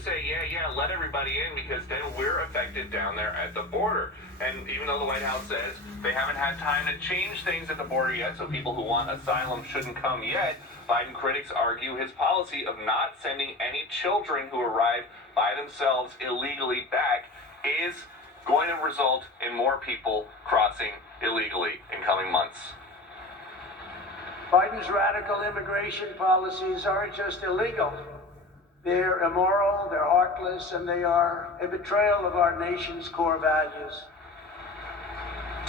Say, yeah, let everybody in because then we're affected down there at the border. And even though the White House says they haven't had time to change things at the border yet, so people who want asylum shouldn't come yet, Biden critics argue his policy of not sending any children who arrive by themselves illegally back is going to result in more people crossing illegally in coming months. Biden's radical immigration policies aren't just illegal. They're immoral, they're heartless, and they are a betrayal of our nation's core values.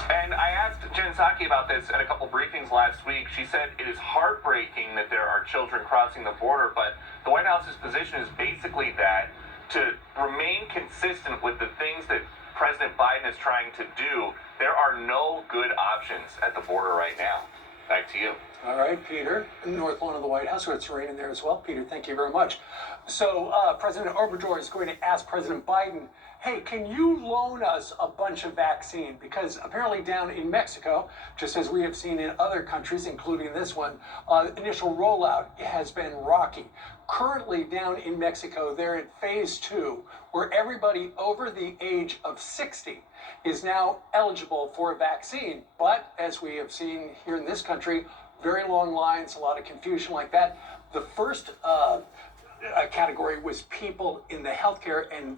And I asked Jen Psaki about this at a couple briefings last week. She said it is heartbreaking that there are children crossing the border, but the White House's position is basically that to remain consistent with the things that President Biden is trying to do, there are no good options at the border right now. Back to you. All right, Peter, North Lawn of the White House, where it's raining there as well. Peter, thank you very much. So President Obrador is going to ask President Biden, hey, can you loan us a bunch of vaccine? Because apparently down in Mexico, just as we have seen in other countries, including this one, initial rollout has been rocky. Currently down in Mexico, they're at phase 2, where everybody over the age of 60 is now eligible for a vaccine. But as we have seen here in this country, very long lines, a lot of confusion like that. The first category was people in the healthcare and,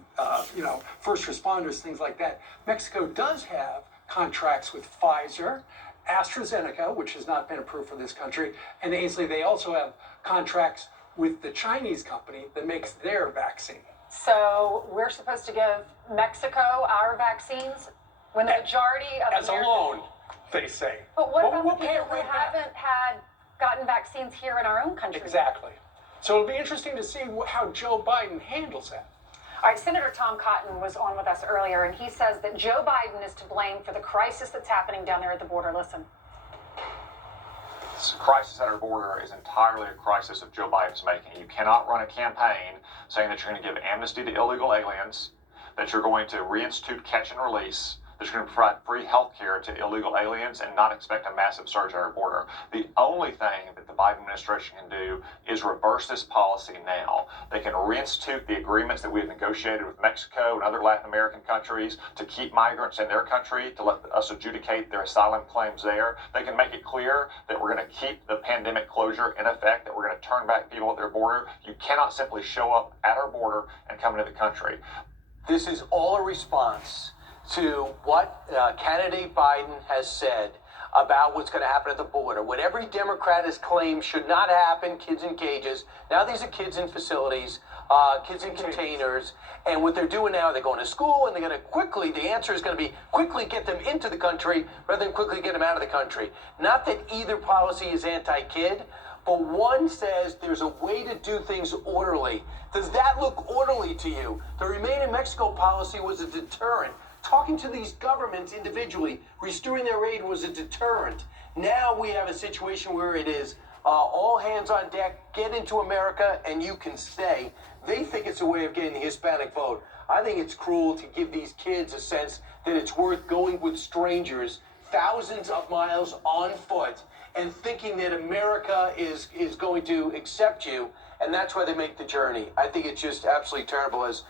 first responders, things like that. Mexico does have contracts with Pfizer, AstraZeneca, which has not been approved for this country, and Ainsley, they also have contracts with the Chinese company that makes their vaccine. So we're supposed to give Mexico our vaccines when the majority of as a loan, they say. But what about we'll the people who haven't gotten vaccines here in our own country? Exactly. So it'll be interesting to see how Joe Biden handles that. All right, Senator Tom Cotton was on with us earlier, and he says that Joe Biden is to blame for the crisis that's happening down there at the border. Listen. This crisis at our border is entirely a crisis of Joe Biden's making. You cannot run a campaign saying that you're going to give amnesty to illegal aliens, that you're going to reinstitute catch and release, that you're going to provide free health care to illegal aliens and not expect a massive surge at our border. The only thing that the Biden administration can do is reverse this policy now. They can reinstitute the agreements that we have negotiated with Mexico and other Latin American countries to keep migrants in their country, to let us adjudicate their asylum claims there. They can make it clear that we're going to keep the pandemic closure in effect, that we're going to turn back people at their border. You cannot simply show up at our border and come into the country. This is all a response to what candidate Biden has said about what's going to happen at the border. What every Democrat has claimed should not happen, kids in cages. Now these are kids in facilities, kids in containers. And what they're doing now, they're going to school and they're going to quickly, the answer is going to be quickly get them into the country rather than quickly get them out of the country. Not that either policy is anti-kid, but one says there's a way to do things orderly. Does that look orderly to you? The Remain in Mexico policy was a deterrent. Talking to these governments individually, restoring their aid was a deterrent. Now we have a situation where it is all hands on deck, get into America, and you can stay. They think it's a way of getting the Hispanic vote. I think it's cruel to give these kids a sense that it's worth going with strangers thousands of miles on foot and thinking that America is going to accept you, and that's why they make the journey. I think it's just absolutely terrible. As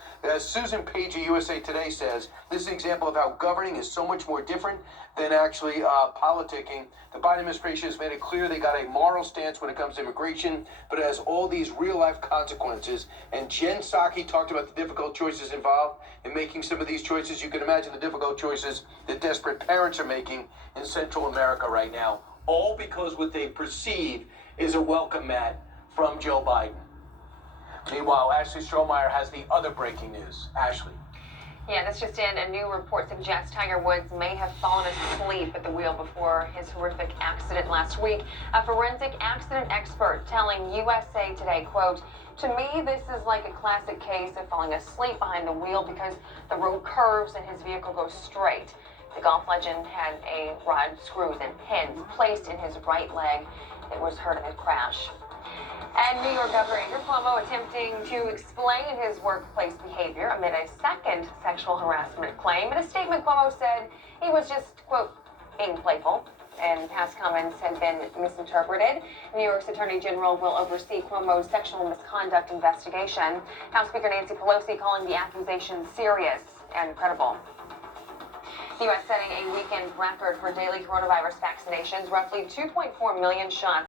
Susan Page of USA Today says, this is an example of how governing is so much more different than actually politicking. The Biden administration has made it clear they got a moral stance when it comes to immigration, but it has all these real-life consequences. And Jen Psaki talked about the difficult choices involved in making some of these choices. You can imagine the difficult choices that desperate parents are making in Central America right now, all because what they perceive is a welcome mat from Joe Biden. Meanwhile, Ashley Strohmeyer has the other breaking news. Ashley. Yeah, this just in. A new report suggests Tiger Woods may have fallen asleep at the wheel before his horrific accident last week. A forensic accident expert telling USA Today, quote, "To me, this is like a classic case of falling asleep behind the wheel because the road curves and his vehicle goes straight. The golf legend had a rod, screws, and pins placed in his right leg that was hurt in the crash." And New York Governor Andrew Cuomo attempting to explain his workplace behavior amid a second sexual harassment claim. In a statement, Cuomo said he was just, quote, being playful. and past comments had been misinterpreted. New York's Attorney General will oversee Cuomo's sexual misconduct investigation. House Speaker Nancy Pelosi calling the accusations serious and credible. The U.S. setting a weekend record for daily coronavirus vaccinations, roughly 2.4 million shots.